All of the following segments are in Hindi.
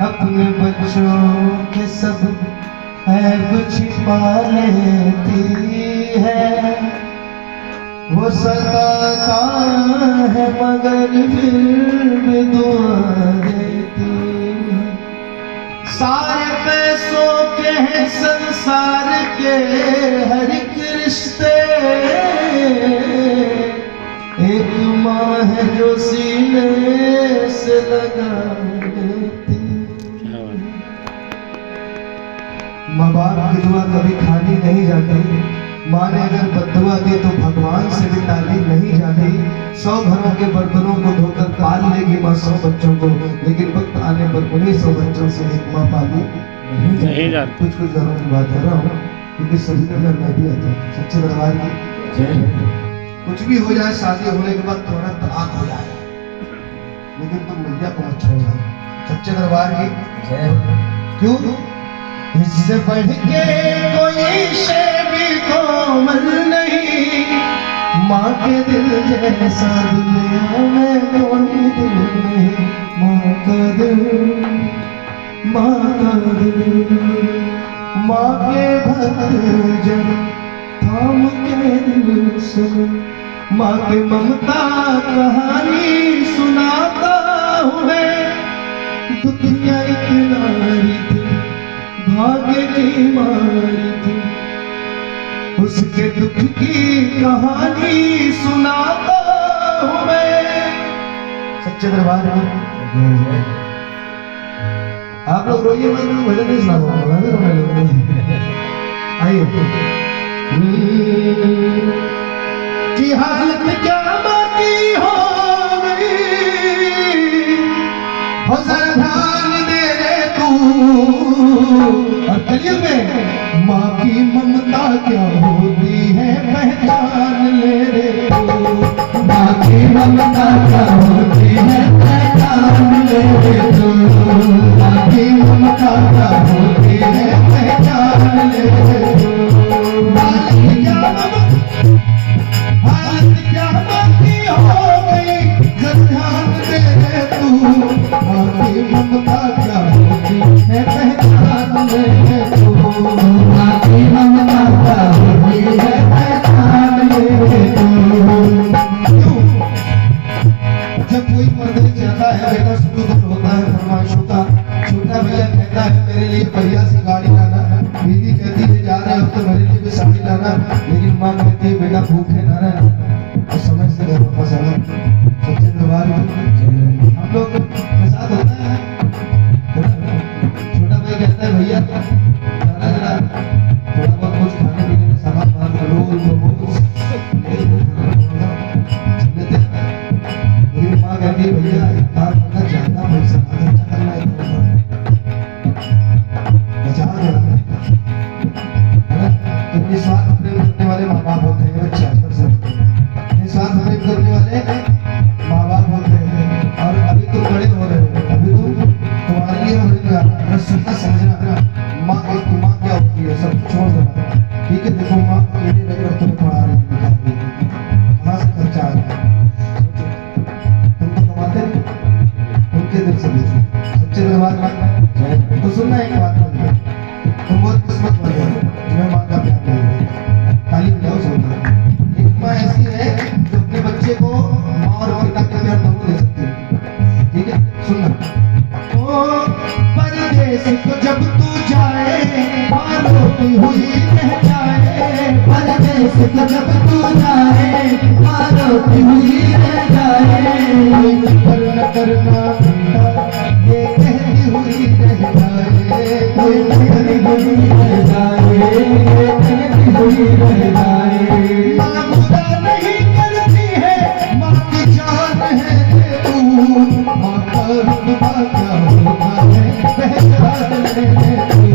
अपने बच्चों के सब ऐब छिपा लेती है। वो सताता है मगर फिर भी दुआ देती है। सारे पैसों के हैं संसार के हर एक रिश्ते, एक माँ है जो सीने से लगा देती। माँ बाप की दुआ कभी खाली नहीं जाती। माँ ने अगर बद्दुआ दी तो भगवान से भी टाली नहीं जाती। 100 घरों के बर्तनों को धोकर पाल लेगी माँ 100 बच्चों को, लेकिन वक्त आने पर उन्हीं 100 बच्चों से एक माँ पाली नहीं जाती। कुछ कुछ घरों की बात कर रहा हूँ, क्योंकि सभी घर मैं भी आता हूँ। सच्चे दरबार की कुछ भी हो जाए, शादी होने के बाद थोड़ा तलाक हो जाए, लेकिन तुम मैया को मत छोड़ना। सच्चे दरबार की क्यों? इससे बढ़ के कोई शे भी कोमल नहीं, माँ के दिल जैसा दुनिया में कोई दिल नहीं। माँ का दिल, माँ का दिल, माँ के भक्त जन थाम के दिल सुन। माँ की ममता कहानी सुनाता हूँ मैं। दुनिया एक नारी थी, भाग्य की मारी थी, उसके दुख की कहानी सुनाता हूँ मैं। सच्चे दरबार में आप लोग रोइए मत, भजन नहीं सुना पाऊंगा, मैं भी रोने लगूंगा। आइए। की हालत क्या बाकी हो गई, हो जरा ध्यान दे रे तू। और कलयुग में माँ की ममता क्या होती है पहचान ले रे तू। माँ की ममता क्या होती है पहचान ले रे तू। माँ की ममता क्या होती है पहचान ले रे तू। हालत क्या बाकी हो गई, ध्यान दे रे तू। माँ की ममता क्या होती है पहचान ले रे तू। माँ की ममता क्या होती है पहचान ले रे तू। जब कोई परदेश जाता है बेटा, शुरू होता है फरमाइशों का। छोटा भैया कहता है मेरे लिए बढ़िया सी गाड़ी लाना, बीवी कहती है जा रहे हो तो मेरे लिए भी साड़ी लाना, लेकिन माँ कहती है बेटा भूखे ना रहना और समय से घर वापस आना। सच्चे दरबार हम लोग के साथ होता है। छोटा भाई कहता है भैया जाना जरा थोड़ा बहुत कुछ खाने पीने में सामान बाहर रोल मोमोज लेते हैं, लेकिन माँ कहती है भैया एक काम करना, ज्यादा पैसा खर्चा करना है, बचा देना। तो निस्वार्थ प्रेम करने वाले माँ बाप होते हैं बच्चे, आजकल सब निस्वार्थ प्रेम करने वाले माँ बाप होते हैं। और अभी तुम बड़े हो रहे हो, अभी तुम तुम्हारे लिए होगा रसूखा समझना। माँ एक माँ क्या होती है सब छोड़ देना, ठीक है। देखो माँ मेरी नजर तुम्हें पढ़ा रही है, कहाँ से खर्चा आ रहा है, तुम तो कमाते नहीं, उनके दिल से बेचो। सच्चे दरबार तो सुनना एक बात, तुम बहुत किस्मत वाले हो, तुम्हें माँ का प्यार मिलेगा। ताली बजाओ सबको। एक माँ ऐसी है जो अपने बच्चे को माँ और पिता का प्यार दोनों दे सकती है, ठीक है। सुनना। ओ परदेश को जब तू जाए, माँ रोती हुई रह जाए। परदेश को जब तू जाए, माँ रोती हुई रह जाए। कोई फिक्र न करना ये कहती हुई रह जाए। कोई फिक्र हुई रह जाए, ये कहती हुई रह जाए। माँ बुरा नहीं करती है, माँ की जान है तू। माँ का रुतबा क्या होता है पहचान ले तू।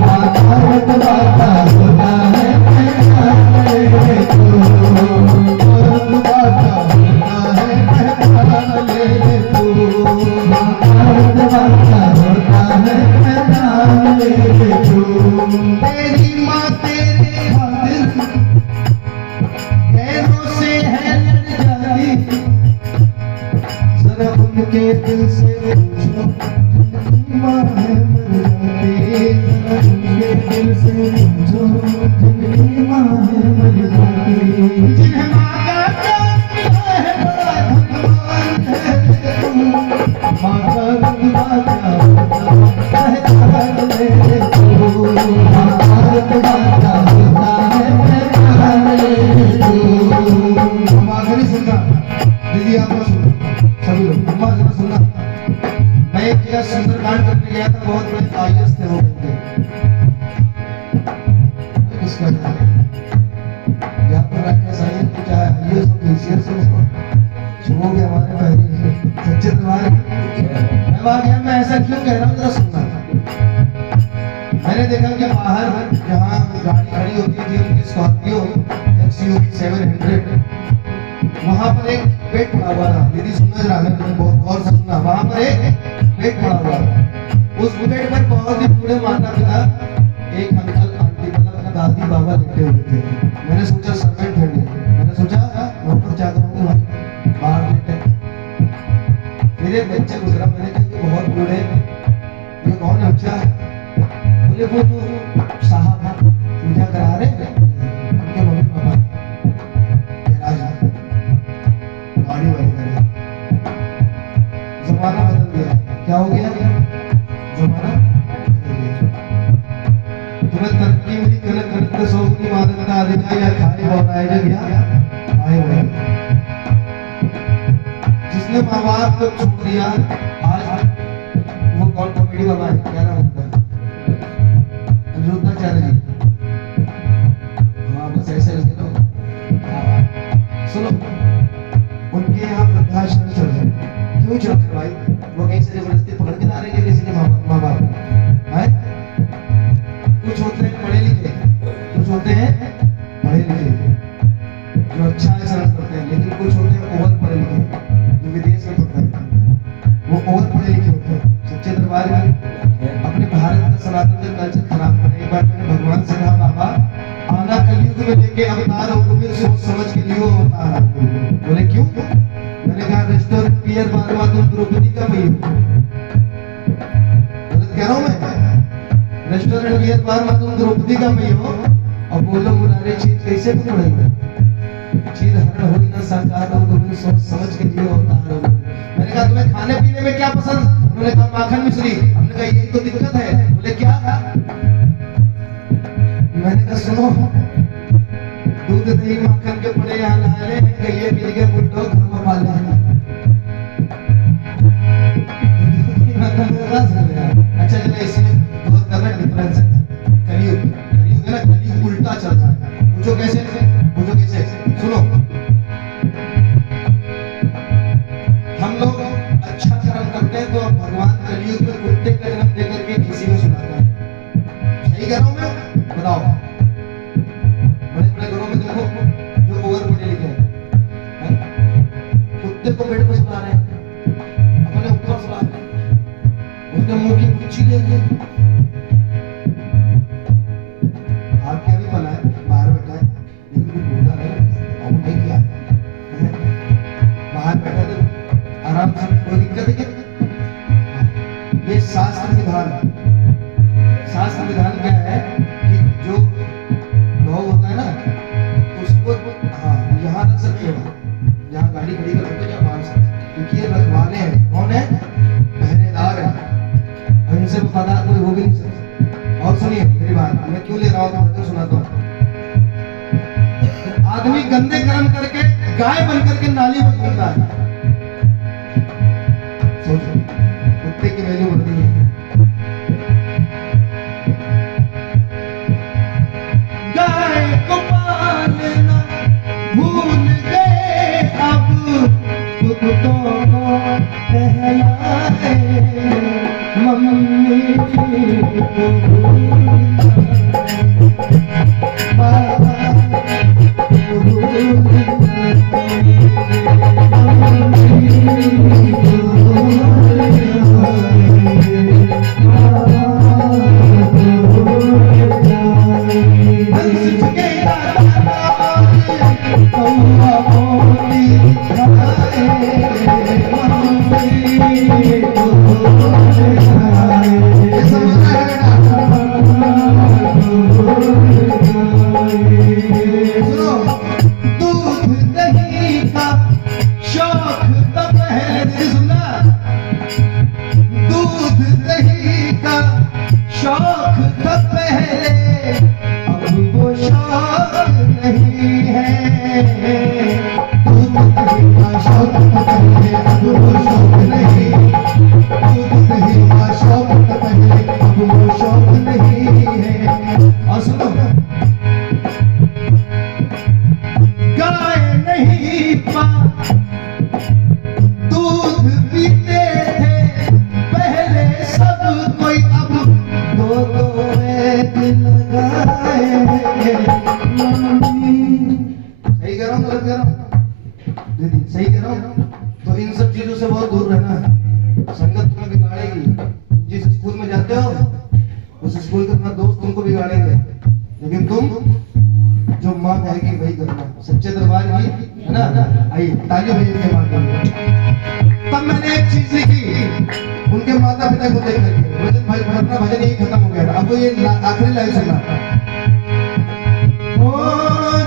माँ का रुतबा क्या होता है पहचान ले तू। रुतबा क्या होता है पहचान ले तू। माँ का रुतबा क्या होता है पहचान ले तू। तेरी माँ तेरे खातिर पैरों से है लड़ जाती, जरा उनके दिल से पूछो माँ है मर जाती, जरा उनके दिल से पूछो जिनकी माँ है मर जाती। जिन्हें माँ का प्यार है बड़ा धनवान है तुम, माँ का रुतबा क्या होता है पहचान ले तू, माँ का रुतबा क्या होता है पहचान ले तू। हम आखिरी सुनना, दीदी आपको सुनो, सभी लोग अम्मा जरा सुनना। मैं एक जगह सुंदरकांड करने गया था, बहुत बड़े IAS थे वो बंदे, किसका था यहाँ पर रखने साइंस तो चाहे IAS हो PCS हो, शुरू हो गया हमारे पहले सच्चे दरबार। मैं वहां गया, मैं ऐसा क्यों कह रहा हूँ जरा सुनना। मैंने देखा कि बाहर जहाँ गाड़ी खड़ी होती थी उनकी स्कॉर्पियो XUV 700, वहां पर एक बेड पड़ा हुआ था। यदि सुनना जरा, मैं बहुत गौर से सुनना, वहां पर एक बेड पड़ा हुआ था। उस बेड पर बहुत ही बूढ़े माता पिता, एक अंकल आंटी मतलब दादी बाबा लेटे हुए थे। मैंने सोचा सर्वेंट होंगे, मैंने सोचा मैं ऊपर जाकर होंगे भाई बाहर लेटे। मेरे बच्चे गुजरा, मैंने कहा कि बहुत बूढ़े, ये कौन है बच्चा? बोले वो तो साहब पूजा करा रहे हैं उनके मम्मी पापा गाड़ी वाली करे। जमाना बदल गया, क्या हो गया? जमाना बदल गया। तुम्हें तरक्की मिली, कनक कनक का सौ की मादकता अधिका या खाए बनाए जा गया आए हुए। जिसने माँ बाप को छोड़ दिया, आज वो कौन कॉमेडी बाबा है, क्या नाम उनका? अनिरुद्धाचार्य जी। हाँ बस ऐसे लगे तो सुनो, उनके यहाँ वृद्धाश्रम चल रहे, क्यों चल रहे भाई? वो कहीं से जबरदस्ती पकड़ के ला रहे हैं किसी के माँ बाप है? कुछ होते हैं पढ़े लिखे, कुछ होते हैं पढ़े लिखे जो अच्छा आचरण करते हैं, लेकिन कुछ होते हैं ओवर पढ़े लिखे जो विदेश में पढ़ते हैं, वो ओवर पढ़े लिखे होते हैं। सच्चे दरबार में अपने भारत का सनातन का कल्चर खराब करने। एक बार मैंने भगवान से कहा, बाबा आना कलयुग में लेके अवतार हो, फिर सोच समझ के लिए अवतार। बोले क्यों? मैंने कहा रेस्टोरेंट पियर बार बार तुम द्रौपदी का पही हो। गलत कह रहा हूं मैं? रेस्टोरेंट पियर बार बार तुम द्रौपदी का पही हो और बोलो मुरारे चीज कैसे तुम पढ़ेंगे? चीज हरण हो ना साकार हो, फिर सोच समझ के लिए अवतार हो। मैंने कहा तुम्हें खाने पीने में क्या पसंद? उन्होंने कहा माखन मिश्री। हमने कहा यही तो दिक्कत है। बोले क्या? मैंने कहा सुनो, दूध दही माखन के पड़े यहाँ लाले हैं, कहिए मिल गए बुड्ढो घर में पाले हैं। अच्छा चलो इसमें बहुत करना डिफरेंस है। कलयुग कलयुग है ना, कलयुग उल्टा चल रहा है। पूछो कैसे? पूछो कैसे? सुनो, हम लोग अच्छा कर्म करते हैं तो भगवान कलयुग में कुत्ते का जन्म देकर के किसी में सुनाता है। सही कह रहा हूं मैं? बताओ। बड़े बड़े घरों में देखो जो ओवर पढ़े लिखे हैं, कुत्ते को बेड पर सुला रहे हैं, अपने ऊपर सुला रहे हैं, उसके मुंह की कुच्ची ले रहे हैं। आप क्या भी बना है, बाहर बैठा है लेकिन कुछ बोलता नहीं और नहीं किया, बाहर बैठा तो आराम से, कोई दिक्कत है क्या? ये शास्त्र विधान। शास्त्र विधान क्या है कि जो डॉग होता है ना उसको यहाँ रख सकते हो, यहाँ गाड़ी खड़ी कर सकते हो, क्या बाहर सकते, क्योंकि ये रखवाले हैं। कौन है? पहरेदार है, और इनसे वफादार कोई हो भी नहीं सकता। और सुनिए मेरी बात, मैं क्यों ले रहा हूँ तो सुनाता हूँ। आदमी गंदे कर्म करके गाय बन करके नाली में घूमता है, सोचो कुत्ते की वैल्यू बढ़ती है। गाय को पालना भूल गए, अब कुत्तों को टहलाए, मम्मी को बाबा को भूल कोई अब दो एक लगाए। सही कह रहा हूँ गलत कह रहा हूँ दीदी? सही कह रहा हूँ? तो इन सब चीजों से बहुत दूर रहना है। संगत तुम्हें बिगाड़ेगी। जिस स्कूल में जाते हो उस स्कूल के तुम्हारे दोस्त तुमको बिगाड़ेंगे, लेकिन तुम जो माँ कहेगी वही करना। सच्चे दरबार की है ना? आइए ताली बजाइए माँ के लिए। तब मैंने एक चीज सीखी उनके माता पिता को देख करके। भजन भाई अपना भजन यही खत्म हो गया था। अब वो ये आखिरी लाइन सुना। ओ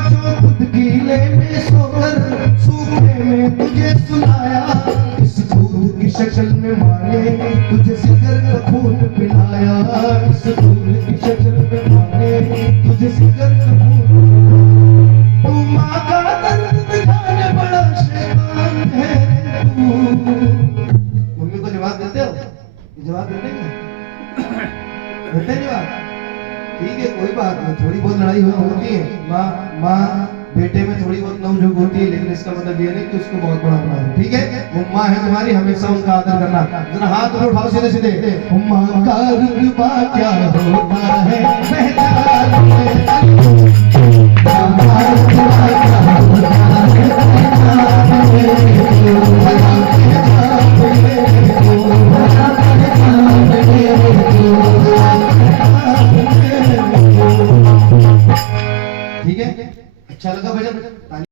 जो खुद गीले में सोकर सूखे में तुझे सुनाया, इस दूध की शक्ल में माने तुझे सिकर का खून पिलाया। इस दूध की शक्ल में माने तुझे सिकर का खून। तू माँ का दर्द जाने बड़ा शैतान है तू। मम्मी को जवाब देते हो? जवाब देते हैं? देते हैं जवाब? ठीक है कोई बात नहीं, थोड़ी बहुत लड़ाई होती है माँ बेटे में थोड़ी बहुत नोक-झोंक होती है, लेकिन इसका मतलब ये नहीं कि उसको बहुत बड़ा बना दो। ठीक है? वो माँ है तुम्हारी, हमेशा उनका आदर करना। जरा हाथ उठाओ सीधे सीधे। माँ का रुतबा क्या होता है पहचान ले। माँ का रुतबा क्या होता है पहचान ले। ठीक है? अच्छा लगा भजन?